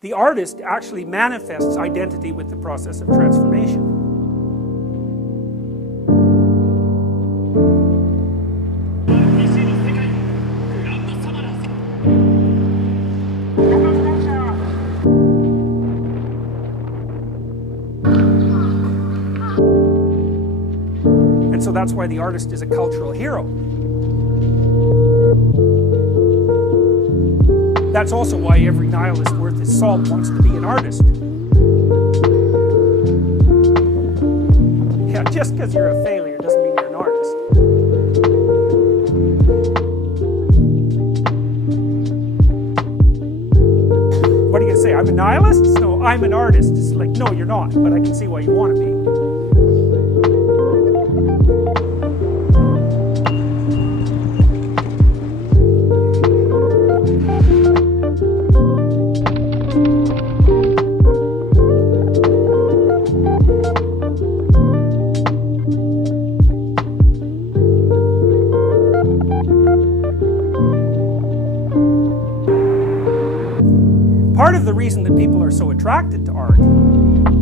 the artist actually manifests identity with the process of transformation. And so that's why the artist is a cultural hero. That's also why every nihilist worth his salt wants to be an artist. Yeah, just because you're a failure doesn't mean you're an artist. What are you going to say? I'm a nihilist? No, I'm an artist. It's like, no, you're not, but I can see why you want to be. Part of the reason that people are so attracted to art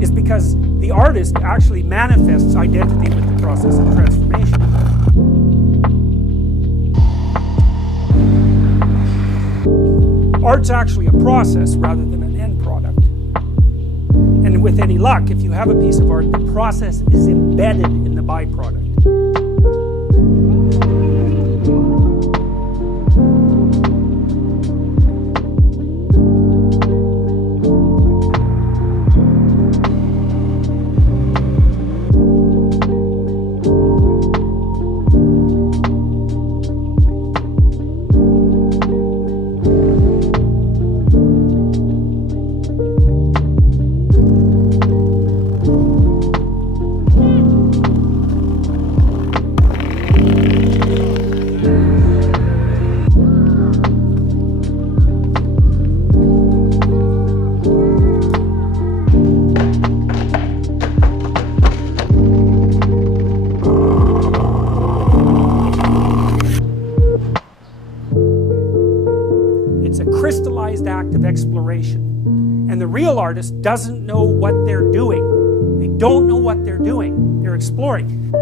is because the artist actually manifests identity with the process of transformation. Art's actually a process rather than an end product. And with any luck, if you have a piece of art, the process is embedded in the byproduct. It's a crystallized act of exploration. And the real artist doesn't know what they're doing. They don't know what they're doing. They're exploring.